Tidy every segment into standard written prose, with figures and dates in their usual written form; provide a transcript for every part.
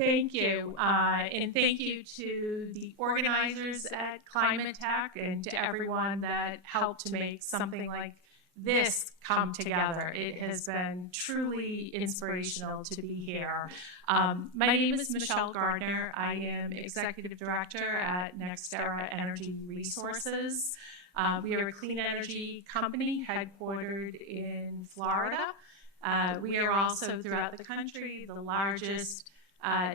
Thank you. And thank you to the organizers at Climate Tech and to everyone that helped to make something like this come together. It has been truly inspirational to be here. My name is Michelle Gardner. I am Executive Director at NextEra Energy Resources. We are a clean energy company headquartered in Florida. We are also throughout the country the largest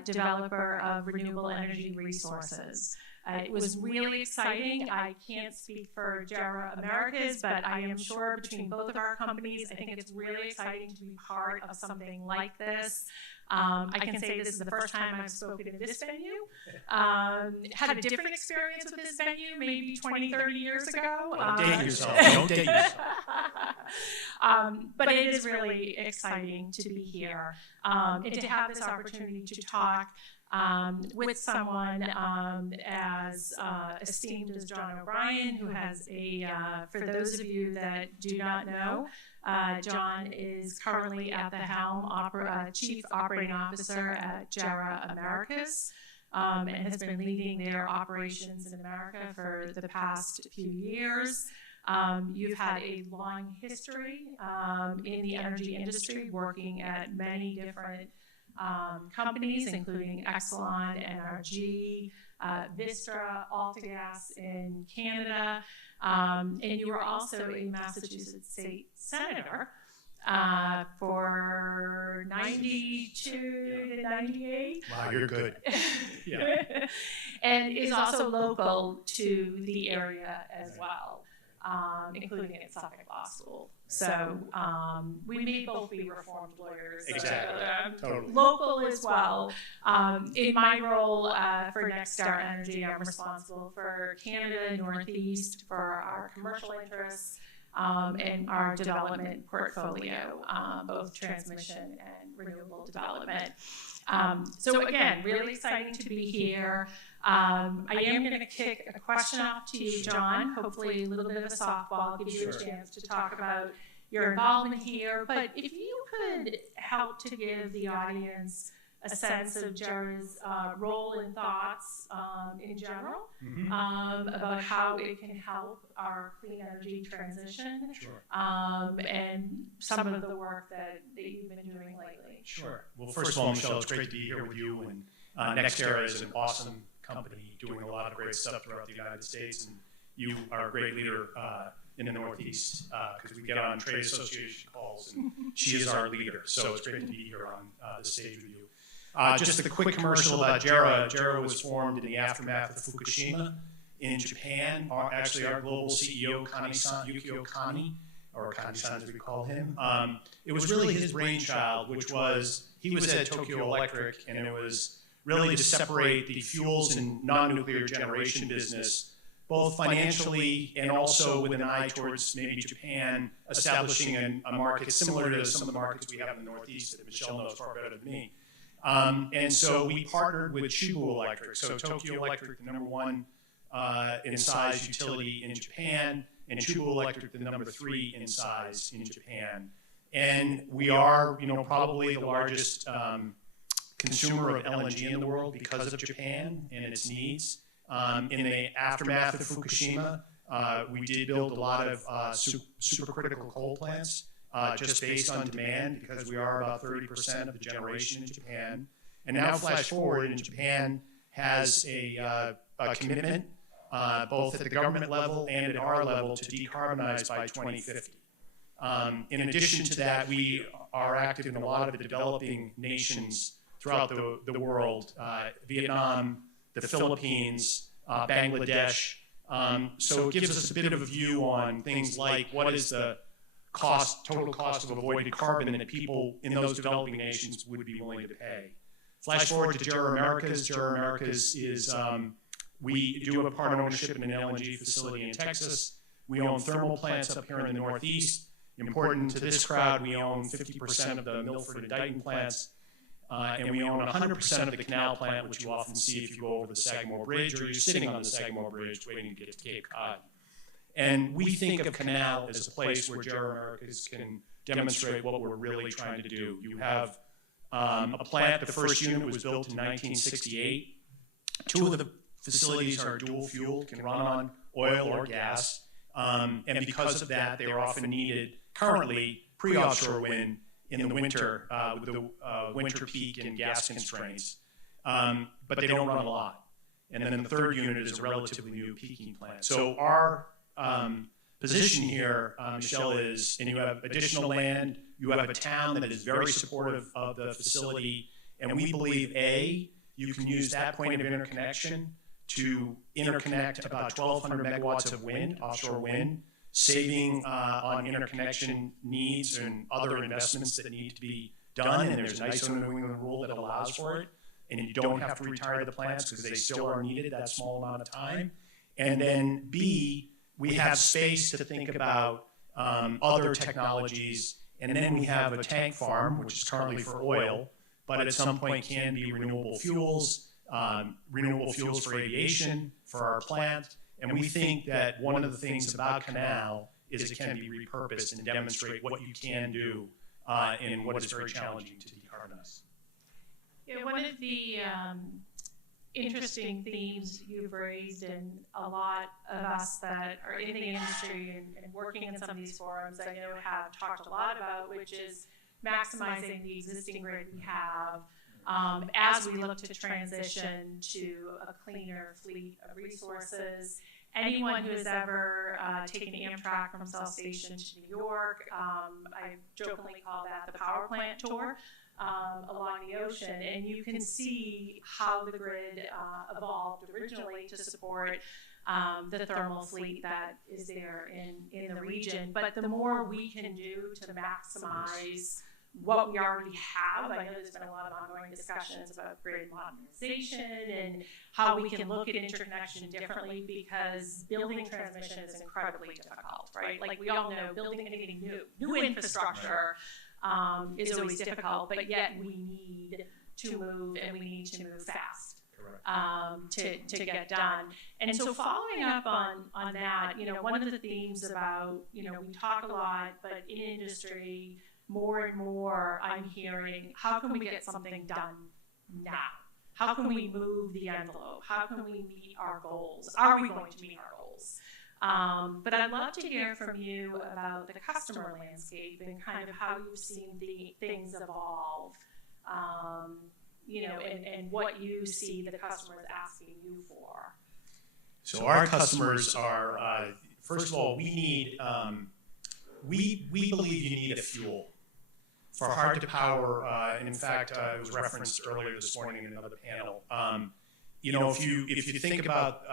developer of renewable energy resources. It was really exciting. I can't speak for JERA Americas, but I am sure between both of our companies, I think it's really exciting to be part of something like this. I can say this is the first time I've spoken in this venue. Had a different experience with this venue maybe 20, 30 years ago. Don't date yourself. Don't date yourself. But it is really exciting to be here and to have this opportunity to talk with someone as esteemed as John O'Brien, who has for those of you that do not know, John is currently at the helm, Chief Operating Officer at JERA Americas, and has been leading their operations in America for the past few years. You've had a long history in the energy industry, working at many different companies, including Exelon, NRG, Vistra, AltaGas in Canada, and you were also a Massachusetts State Senator for 92 to 98. Wow, you're good. Yeah. And is also local to the area as well, including at Suffolk Law School. So we may both be reformed lawyers. Exactly. Totally. Local as well. In my role for NextEra Energy, I'm responsible for Canada, Northeast, for our commercial interests, and our development portfolio, both transmission and renewable development. So again, really exciting to be here. I am going to kick a question off to you, John, hopefully a little bit of a softball, give you a chance to talk about your involvement here. But if you could help to give the audience a sense of JERA's role and thoughts in general, about how it can help our clean energy transition, and some of the work that you've been doing lately. Sure. Well, first of all, Michelle, it's great to be here with you. And NextEra is an awesome company doing a lot of great stuff throughout the United States. And you are a great leader in the Northeast, because we get on trade association calls, and she is our leader. So it's great to be here on the stage with you. Just a quick commercial about JERA. JERA was formed in the aftermath of Fukushima in Japan. Actually, our global CEO, Yukio Kani, or Kani-san as we call him, it was really his brainchild, which was, he was at Tokyo Electric, and it was really to separate the fuels and non-nuclear generation business, both financially and also with an eye towards maybe Japan establishing a market similar to some of the markets we have in the Northeast that Michelle knows far better than me. And so we partnered with Chubu Electric. So Tokyo Electric, the #1 in size utility in Japan, and Chubu Electric, the #3 in size in Japan. And we are, probably the largest consumer of LNG in the world because of Japan and its needs. In the aftermath of Fukushima, we did build a lot of supercritical coal plants, just based on demand, because we are about 30% of the generation in Japan. And now flash forward, and Japan has a commitment, both at the government level and at our level, to decarbonize by 2050. In addition to that, we are active in a lot of the developing nations throughout the world, Vietnam, the Philippines, Bangladesh. So it gives us a bit of a view on things like what is the total cost of avoided carbon that people in those developing nations would be willing to pay. Flash forward to JERA Americas. JERA Americas is, we do have a part ownership in an LNG facility in Texas. We own thermal plants up here in the Northeast. Important to this crowd, we own 50% of the Milford and Dighton plants. And we own 100% of the canal plant, which you often see if you go over the Sagamore Bridge, or you're sitting on the Sagamore Bridge waiting to get to Cape Cod. And we think of canal as a place where JERA Americas can demonstrate what we're really trying to do. You have a plant. The first unit was built in 1968. Two of the facilities are dual fuel, can run on oil or gas. And because of that, they are often needed currently pre-offshore wind in the winter with the winter peak and gas constraints. But they don't run a lot. And then the third unit is a relatively new peaking plant. So our position here, Michelle, is, and you have additional land, you have a town that is very supportive of the facility, and we believe, A, you can use that point of interconnection to interconnect about 1,200 megawatts of wind, offshore wind, saving on interconnection needs and other investments that need to be done, and there's an ISO New England rule that allows for it, and you don't have to retire the plants because they still are needed that small amount of time. And then B, we have space to think about other technologies, and then we have a tank farm, which is currently for oil, but at some point can be renewable fuels for aviation, for our plant. And we think that one of the things about Canal is it can be repurposed and demonstrate what you can do in what is very challenging to decarbonize. Yeah, one of the interesting themes you've raised, and a lot of us that are in the industry and working in some of these forums, I know have talked a lot about, which is maximizing the existing grid we have as we look to transition to a cleaner fleet of resources. Anyone who has ever taken Amtrak from South Station to New York, I jokingly call that the power plant tour, along the ocean, and you can see how the grid evolved originally to support the thermal fleet that is there in the region. But the more we can do to maximize what we already have, I know there's been a lot of ongoing discussions about grid modernization and how we can look at interconnection differently, because building transmission is incredibly difficult, right? Like we all know, building anything new infrastructure is always difficult, but yet we need to move, and we need to move fast to get done. And so following up on that, one of the themes about, we talk a lot, but in industry, more and more I'm hearing, how can we get something done now? How can we move the envelope? How can we meet our goals? Are we going to meet our goals? But I'd love to hear from you about the customer landscape and kind of how you've seen the things evolve, and what you see the customers asking you for. So our customers are, first of all, we need, we believe you need a fuel for hard to power, and in fact, it was referenced earlier this morning in another panel. If you think about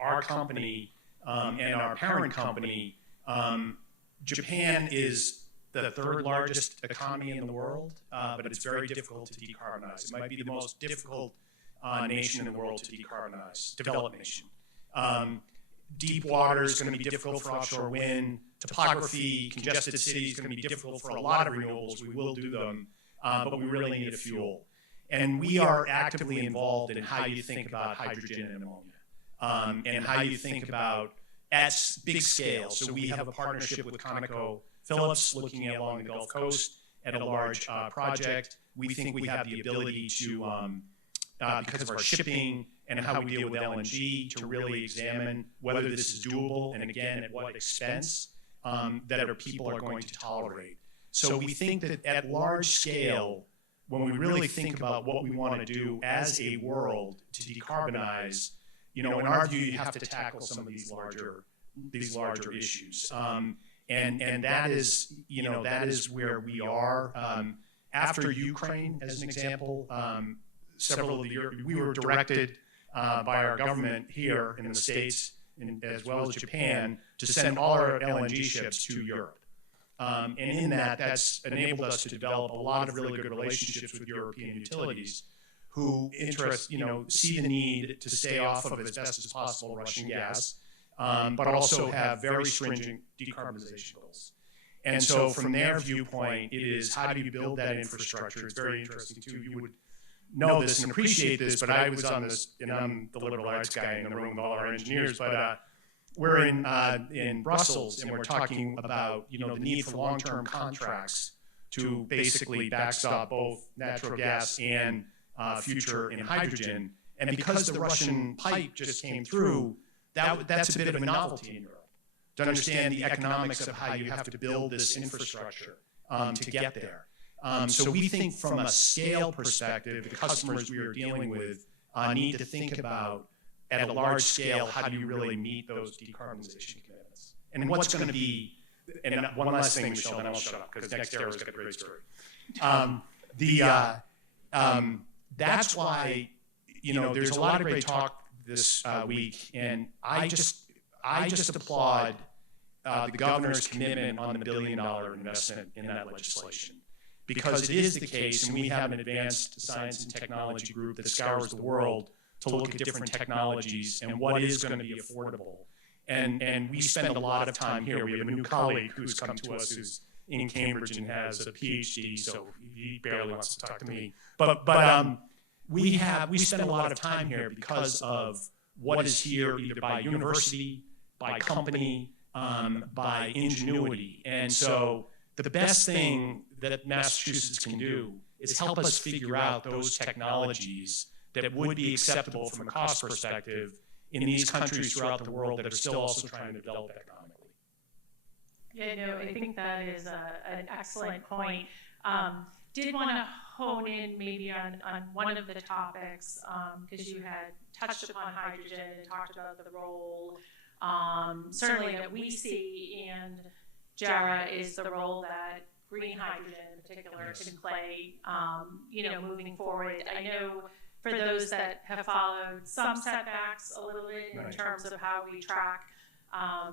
our company and our parent company, Japan is the third largest economy in the world, but it's very difficult to decarbonize. It might be the most difficult nation in the world to decarbonize, developed nation. Deep water is going to be difficult for offshore wind. Topography, congested cities is going to be difficult for a lot of renewables. We will do them, but we really need a fuel. And we are actively involved in how you think about hydrogen and ammonia, and how you think about at big scale. So we have a partnership with ConocoPhillips looking along the Gulf Coast at a large project. We think we have the ability to, because of our shipping and how we deal with LNG, to really examine whether this is doable, and again, at what expense that our people are going to tolerate. So we think that at large scale, when we really think about what we want to do as a world to decarbonize, in our view, you have to tackle some of these larger issues. And that is, that is where we are. After Ukraine, as an example, several of the years, we were directed by our government here in the States, as well as Japan, to send all our LNG ships to Europe. And in that, that's enabled us to develop a lot of really good relationships with European utilities who see the need to stay off of, as best as possible, Russian gas, but also have very stringent decarbonization goals. And so from their viewpoint, it is, how do you build that infrastructure? It's very interesting, too. You would know this and appreciate this, but I was on this, and I'm the liberal arts guy in the room with all our engineers, but we're in Brussels, and we're talking about the need for long-term contracts to basically backstop both natural gas and future in hydrogen. And because the Russian pipe just came through, that's a bit of a novelty in Europe, to understand the economics of how you have to build this infrastructure to get there. So we think from a scale perspective, the customers we are dealing with need to think about, at a large scale, how do you really meet those decarbonization commitments? And what's going to be, and one last thing, Michelle, then I'll shut up, because NextEra's got a great story. That's why, there's a lot of great talk this week, and I just applaud the governor's commitment on the $1 billion investment in that legislation. Because it is the case, and we have an advanced science and technology group that scours the world to look at different technologies and what is going to be affordable. And we spend a lot of time here. We have a new colleague who's come to us who's in Cambridge and has a PhD, so he barely wants to talk to me. But we spend a lot of time here because of what is here either by university, by company, by ingenuity. And so the best thing that Massachusetts can do is help us figure out those technologies that would be acceptable from a cost perspective in these countries throughout the world that are still also trying to develop economically. Yeah, no, I think that is an excellent point. Did want to hone in maybe on one of the topics, because you had touched upon hydrogen and talked about the role, certainly that we see, and Jara, is the role that green hydrogen in particular can play, moving forward. I know for those that have followed some setbacks a little bit in terms of how we track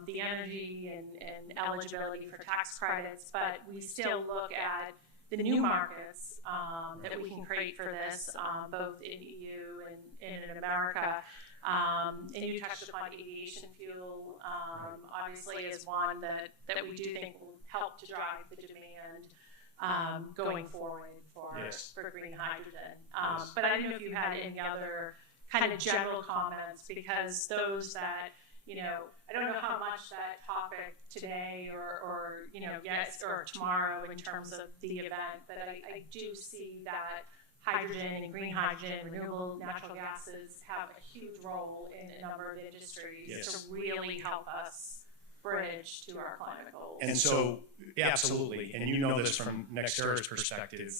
the energy and eligibility for tax credits, but we still look at the new markets that we can create for this, both in EU and in America. And you touched upon aviation fuel, obviously, is one that we do think will help to drive the demand going forward for green hydrogen. But I don't know if you had any other kind of general comments, because those that, I don't know how much that topic today or yes, or tomorrow in terms of the event, but I do see that hydrogen and green hydrogen, renewable natural gases have a huge role in a number of industries to really help us bridge to our climate goals. And so, absolutely, and you know this from NextEra's perspective.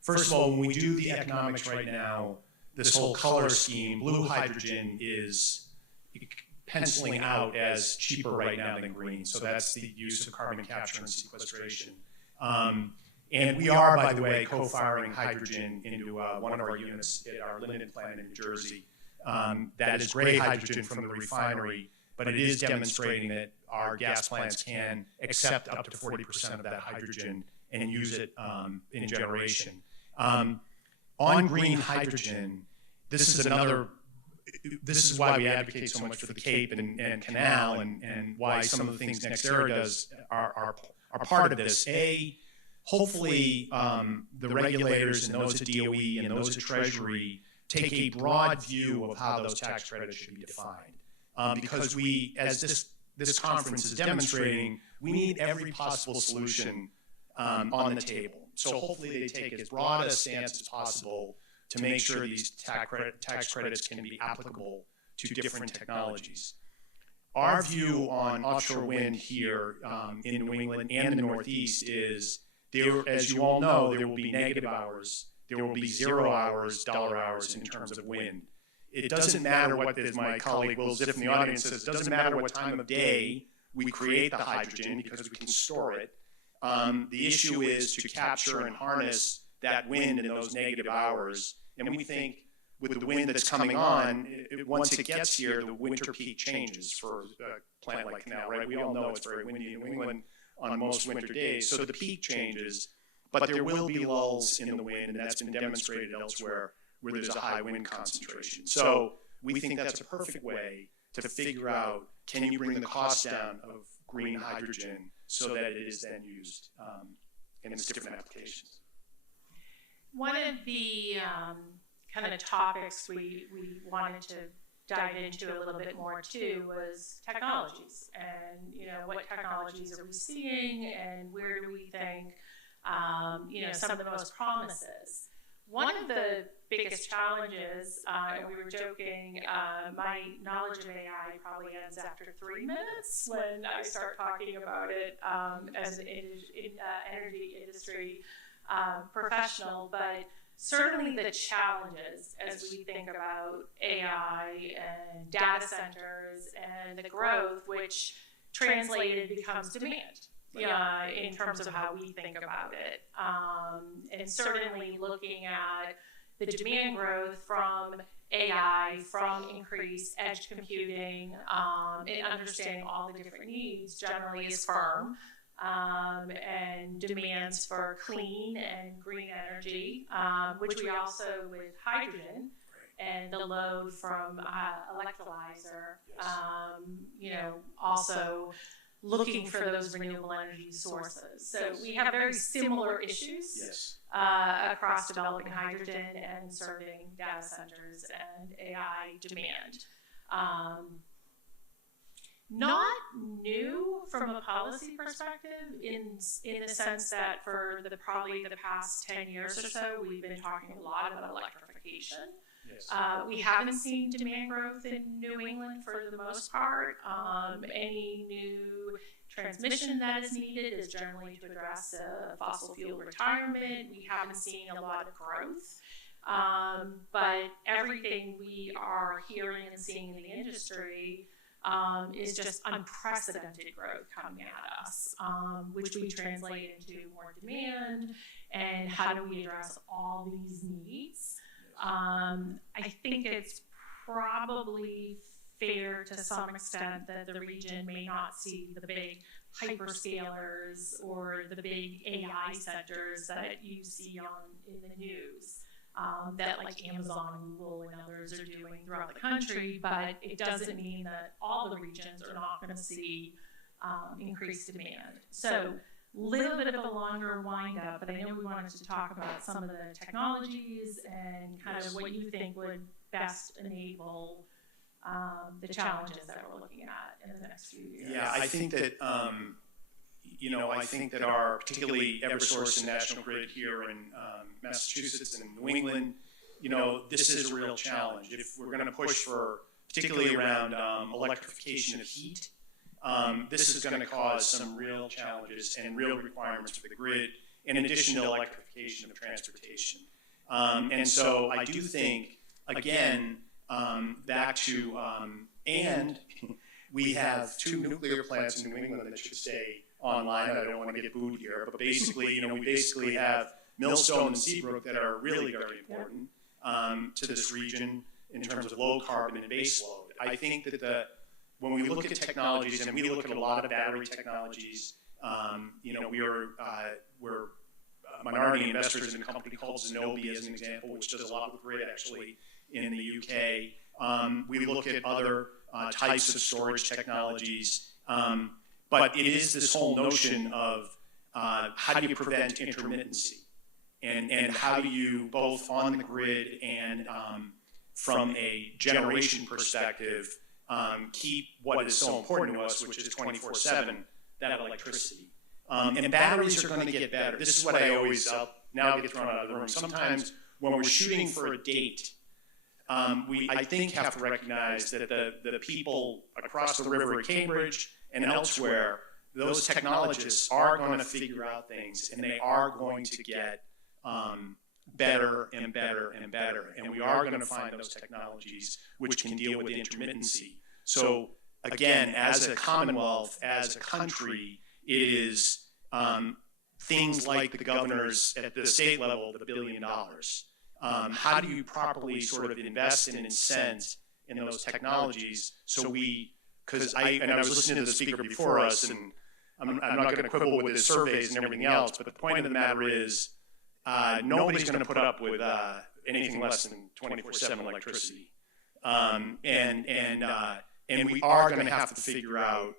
First of all, when we do the economics right now, this whole color scheme, blue hydrogen is penciling out as cheaper right now than green. So that's the use of carbon capture and sequestration. And we are, by the way, co-firing hydrogen into one of our units at our Linden plant in New Jersey. That is gray hydrogen from the refinery, but it is demonstrating that our gas plants can accept up to 40% of that hydrogen and use it in generation. On green hydrogen, this is why we advocate so much for the Cape and Canal, and why some of the things NextEra does are part of this. Hopefully the regulators and those at DOE and those at Treasury take a broad view of how those tax credits should be defined. Because we, as this conference is demonstrating, we need every possible solution on the table. So hopefully they take as broad a stance as possible to make sure these tax credits can be applicable to different technologies. Our view on offshore wind here in New England and the Northeast is, as you all know, there will be negative hours, there will be 0 hours, dollar hours in terms of wind. It doesn't matter what, as my colleague Will Ziff in the audience says, it doesn't matter what time of day we create the hydrogen because we can store it. The issue is to capture and harness that wind in those negative hours. And we think with the wind that's coming on, once it gets here, the winter peak changes for a plant like Canal, right? We all know it's very windy in New England on most winter days. So the peak changes, but there will be lulls in the wind, and that's been demonstrated elsewhere where there's a high wind concentration. So we think that's a perfect way to figure out, can you bring the cost down of green hydrogen so that it is then used in its different applications. One of the kind of topics we wanted to dive into a little bit more too was technologies, and what technologies are we seeing, and where do we think some of the most promises. One of the biggest challenges, and we were joking, my knowledge of AI probably ends after 3 minutes when I start talking about it as an energy industry professional, but certainly the challenges as we think about AI and data centers and the growth, which translated becomes demand. In terms of how we think about it. And certainly looking at the demand growth from AI, from increased edge computing, and understanding all the different needs generally is firm, and demands for clean and green energy, which we also with hydrogen and the load from electrolyzer, also looking for those renewable energy sources. So we have very similar issues across developing hydrogen and serving data centers and AI demand. Not new from a policy perspective in the sense that for probably the past 10 years or so, we've been talking a lot about electrification. Yes. We haven't seen demand growth in New England for the most part. Any new transmission that is needed is generally to address fossil fuel retirement. We haven't seen a lot of growth. But everything we are hearing and seeing in the industry is just unprecedented growth coming at us, which we translate into more demand and how do we address all these needs. I think it's probably fair to some extent that the region may not see the big hyperscalers or the big AI centers that you see in the news that like Amazon, Google, and others are doing throughout the country, but it doesn't mean that all the regions are not going to see increased demand. So little bit of a longer wind up, but I know we wanted to talk about some of the technologies and kind of what you think would best enable the challenges that we're looking at in the next few years. Yeah, I think that, our, particularly Eversource and National Grid here in Massachusetts and New England, this is a real challenge. If we're going to push for, particularly around electrification of heat, this is going to cause some real challenges and real requirements for the grid, in addition to electrification of transportation. And so I do think, again, back to, and we have 2 nuclear plants in New England that should stay online. I don't want to get booed here, but basically, we basically have Millstone and Seabrook that are really very important to this region in terms of low carbon and base load. I think that when we look at technologies, and we look at a lot of battery technologies, we're minority investors in a company called Zenobē as an example, which does a lot with grid actually in the UK. We look at other types of storage technologies, but it is this whole notion of how do you prevent intermittency, and how do you, both on the grid and from a generation perspective, keep what is so important to us, which is 24/7, that electricity. And batteries are going to get better. This is what I always now get thrown out of the room. Sometimes when we're shooting for a date, we, I think, have to recognize that the people across the river at Cambridge and elsewhere, those technologists are going to figure out things, and they are going to get better and better and better. And we are going to find those technologies which can deal with intermittency. So again, as a Commonwealth, as a country, it is things like the governors at the state level, the $1 billion. How do you properly sort of invest and incent in those technologies so because I was listening to the speaker before us, and I'm not going to quibble with his surveys and everything else, but the point of the matter is nobody's going to put up with anything less than 24/7 electricity. And we are going to have to figure out,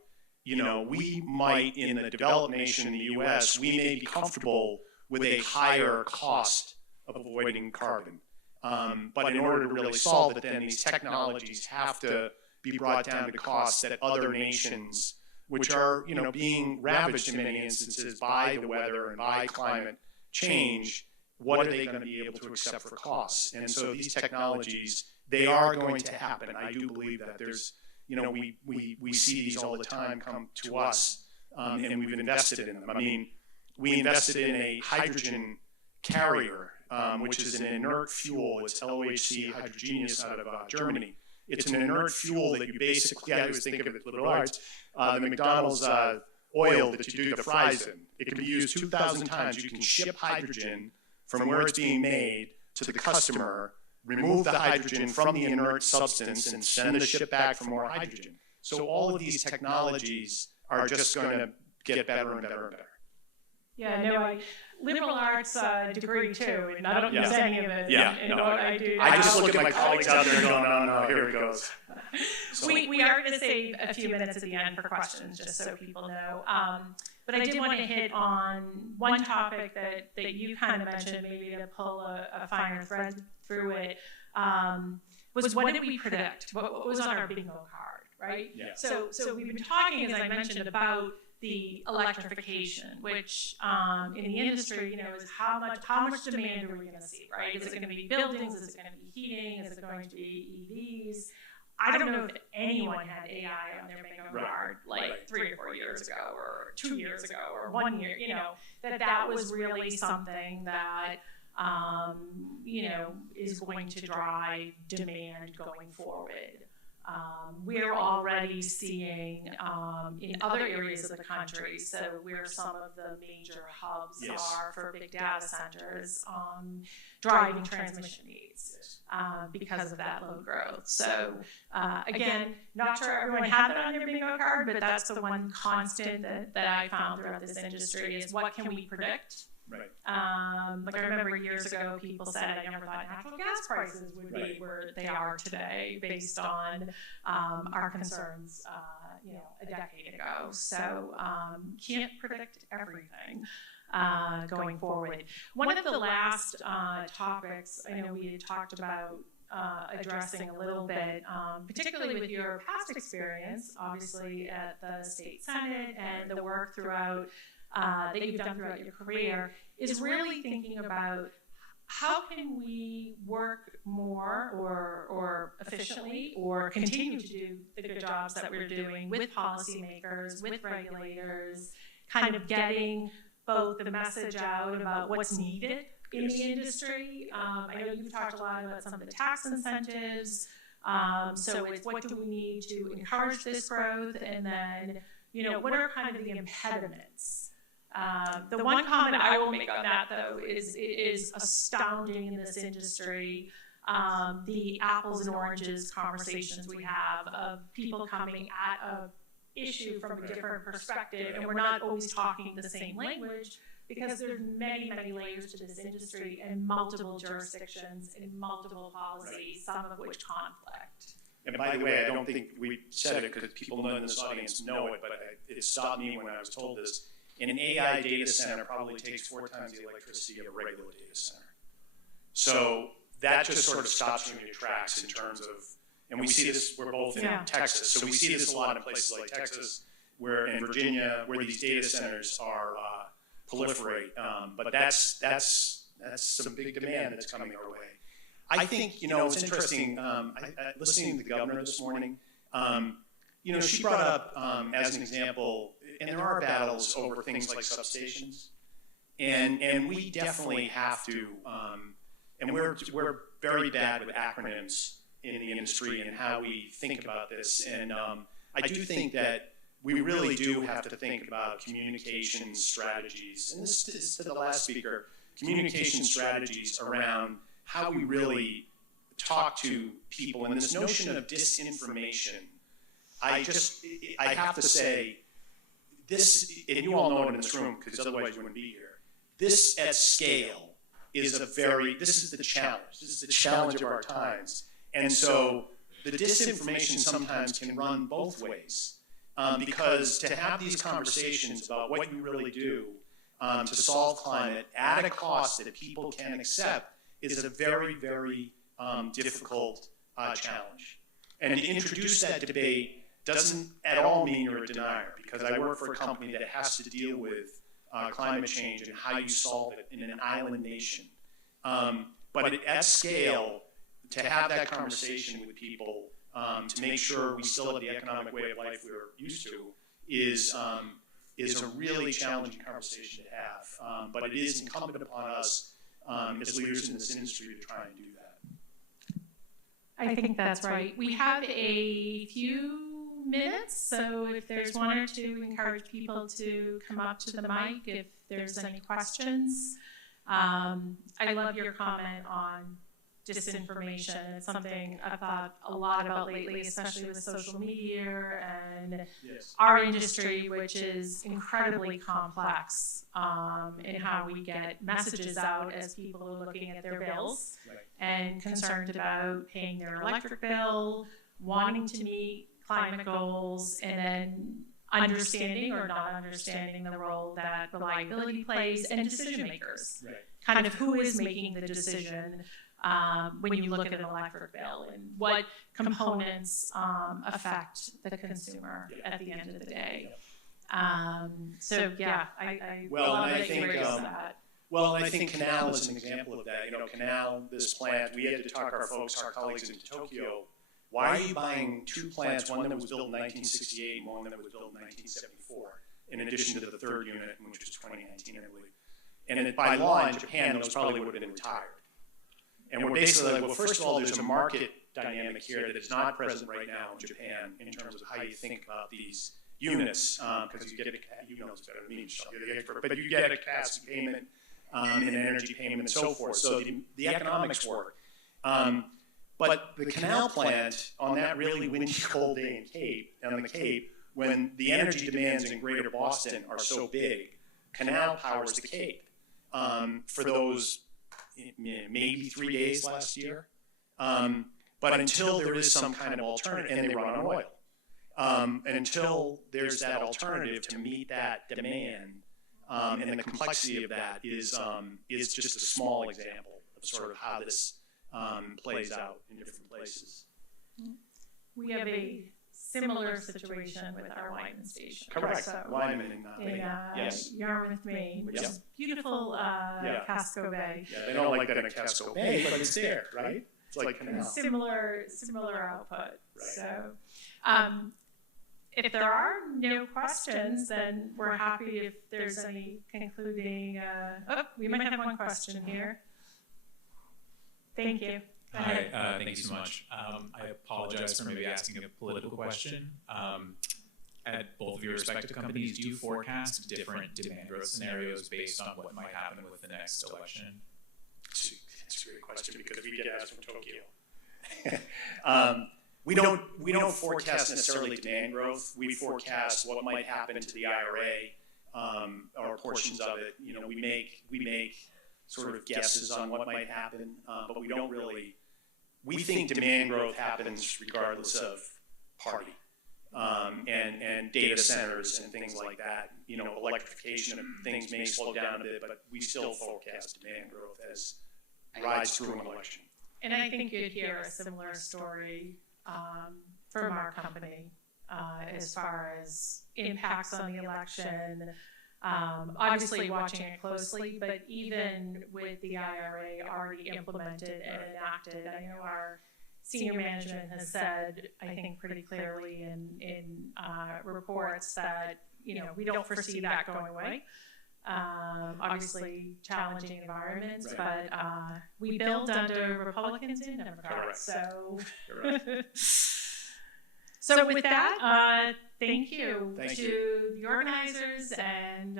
we might, in the developed nation in the U.S., we may be comfortable with a higher cost of avoiding carbon. But in order to really solve it, then these technologies have to be brought down to costs that other nations which are, being ravaged in many instances by the weather and by climate change, what are they going to be able to accept for costs? And so these technologies, they are going to happen. I do believe that there's, we see these all the time come to us, and we've invested in them. I mean, we invested in a hydrogen carrier, which is an inert fuel. It's LOHC hydrogenious out of Germany. It's an inert fuel that you basically, I always think of it liberal arts, the McDonald's oil that you do the fries in. It can be used 2,000 times. You can ship hydrogen from where it's being made to the customer, remove the hydrogen from the inert substance, and send the ship back for more hydrogen. So all of these technologies are just going to get better and better and better. Yeah, no, I liberal arts degree too, and I don't use any of it. Yeah, and what I do. I just look at my colleagues out there and go, no, here it goes. So. We are going to save a few minutes at the end for questions, just so people know. But I did want to hit on one topic that you kind of mentioned, maybe to pull a finer thread through it, was what did we predict? What was on our bingo card, right? Yeah. So we've been talking, as I mentioned, about the electrification, which in the industry, is how much demand are we going to see, right? Is it going to be buildings? Is it going to be heating? Is it going to be EVs? I don't know if anyone had AI on their bingo card like 3 or 4 years ago, or 2 years ago, or 1 year. That was really something that is going to drive demand going forward. We're already seeing in other areas of the country, so where some of the major hubs are for big data centers, driving transmission needs because of that load growth. So again, not sure everyone had it on their bingo card, but that's the one constant that I found throughout this industry is what can we predict? Right. Like I remember years ago, people said I never thought natural gas prices would be where they are today, based on our concerns, a decade ago. So can't predict everything going forward. One of the last topics I know we had talked about addressing a little bit, particularly with your past experience, obviously at the state senate and the work throughout. That you've done throughout your career, is really thinking about how can we work more or efficiently or continue to do the good jobs that we're doing with policymakers, with regulators, kind of getting both the message out about what's needed in the industry. I know you've talked a lot about some of the tax incentives. So it's what do we need to encourage this growth, and then what are kind of the impediments? The one comment I will make on that, though, is it is astounding in this industry, the apples and oranges conversations we have of people coming at a issue from a different perspective, and we're not always talking the same language because there's many, many layers to this industry and multiple jurisdictions and multiple policies, some of which conflict. And by the way, I don't think we said it because people in this audience know it, but it stopped me when I was told this. An AI data center probably takes 4 times the electricity of a regular data center. So that just sort of stops you in your tracks in terms of, and we see this, we're both in Texas, so we see this a lot in places like Texas, where in Virginia, where these data centers are proliferate. But that's some big demand that's coming our way. I think, it's interesting, listening to the governor this morning, she brought up, as an example, and there are battles over things like substations, and we definitely have to, and we're very bad with acronyms in the industry and how we think about this, and I do think that we really do have to think about communication strategies, and this is to the last speaker, communication strategies around how we really talk to people, and this notion of disinformation. I have to say, this, and you all know it in this room because otherwise you wouldn't be here, this at scale is this is the challenge. This is the challenge of our times. And so the disinformation sometimes can run both ways because to have these conversations about what you really do to solve climate at a cost that people can accept is a very, very difficult challenge. And to introduce that debate doesn't at all mean you're a denier, because I work for a company that has to deal with climate change and how you solve it in an island nation. But at scale, to have that conversation with people, to make sure we still have the economic way of life we're used to, is a really challenging conversation to have. But it is incumbent upon us as leaders in this industry to try and do that. I think that's right. We have a few minutes, so if there's one or two, we encourage people to come up to the mic if there's any questions. I love your comment on disinformation. It's something I've thought a lot about lately, especially with social media and our industry, which is incredibly complex in how we get messages out as people are looking at their bills and concerned about paying their electric bill, wanting to meet climate goals, and then understanding or not understanding the role that reliability plays and decision makers. Kind of who is making the decision when you look at an electric bill and what components affect the consumer at the end of the day. So yeah, I love that you raised that. Well, and I think Canal is an example of that. You know, Canal, this plant, we had to talk our colleagues in Tokyo, why are you buying two plants, one that was built in 1968 and one that was built in 1974, in addition to the third unit, which was 2019, I believe. And by law in Japan, those probably would have been retired. And we're basically like, well, first of all, there's a market dynamic here that is not present right now in Japan in terms of how you think about these units, because you get you know it's better than me, Michelle, you're the expert, but you get a capacity payment and an energy payment and so forth. So the economics work. But the Canal plant on that really windy, cold day on the Cape, when the energy demands in greater Boston are so big, Canal powers the Cape for those maybe 3 days last year. But until there is some kind of alternative, and they run on oil, and until there's that alternative to meet that demand, and the complexity of that is just a small example of sort of how this plays out in different places. We have a similar situation with our Wyman station. Correct. So, Wyman in Maine. Yes. Yarmouth, Maine, which is beautiful Casco Bay. Yeah, they don't like that in Casco Bay, but it's there, right? It's like Canal. Similar output. Right. So, if there are no questions, then we're happy if there's any concluding. We might have one question here. Thank you. Hi, thank you so much. I apologize for maybe asking a political question. At both of your respective companies, do you forecast different demand growth scenarios based on what might happen with the next election? That's a great question because we get asked from Tokyo. We don't forecast necessarily demand growth. We forecast what might happen to the IRA or portions of it. You know, we make sort of guesses on what might happen, but we don't really. We think demand growth happens regardless of party, and data centers and things like that. You know, electrification of things may slow down a bit, but we still forecast demand growth as rides through an election. And I think you'd hear a similar story from our company as far as impacts on the election. Obviously watching it closely, but even with the IRA already implemented and enacted, I know our senior management has said, I think pretty clearly in reports that, you know, we don't foresee that going away. Obviously challenging environments, but we build under Republicans and Democrats. So, so with that, thank you to the organizers and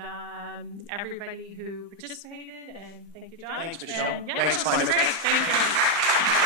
everybody who participated, and thank you, John. Thanks, Michelle. And, yeah, Thanks, Climate. Great. Thank you.